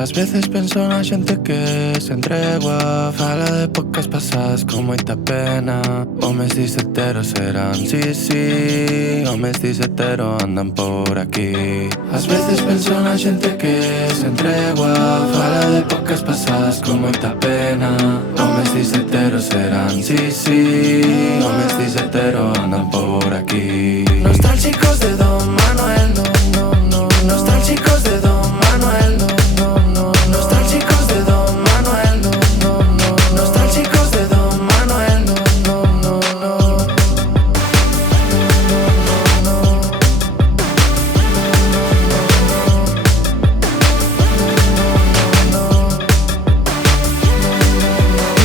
Ás veces penso na xente que se entregua, fala de épocas pasadas con moita pena. Homes diseteros serán, sí, homes disetero andan por aquí. Ás veces penso na xente que se entregua, fala de épocas pasadas con moita pena. Homes diseteros serán, sí, homes disetero andan por aquí. Nostálgicos de Don Manuel, no. Nostálgicos de Don Manuel, no. Nostálgicos de Don Manuel, no. Nostálgicos de Don Manuel, no.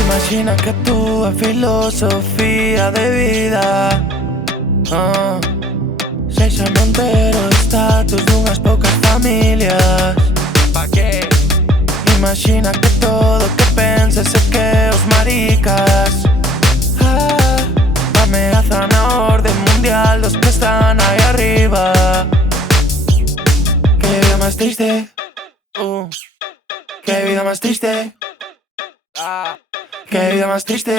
Imagina que a túa filosofía de vida sexa manter o estatus dunhas poucas familias. Pa que? Imagina que todo que penses é que os maricas ameazan a orde mundial dos que están aí arriba. Que vida máis triste, que vida máis triste, que vida máis triste,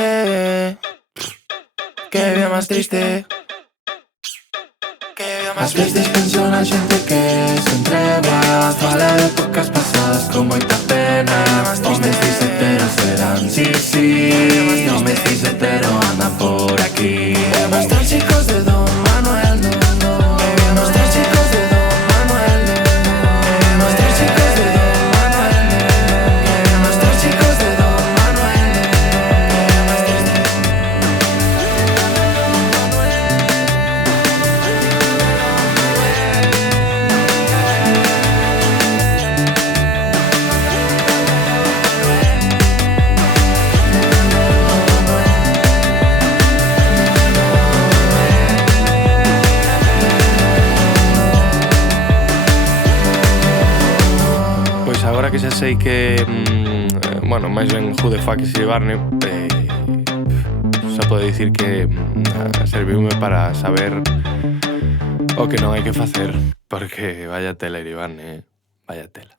que vida máis triste. Ás veces penso na xente que se entrega, fala de épocas pasadas con moita pena. Homes diseteros serán, sí, homes disetero andan por aquí. Nostálgicos de Don Manuel, no. Nostálgicos de Don Manuel, no. Nostálgicos de Don Manuel, no. Nostálgicos de Don Manuel, Pois agora que xa sei que bueno, máis ben Who the fuck is Barney, só podo dicir que serviume para saber o que non hai que facer, porque vaya tela Iribarne, vaya tela.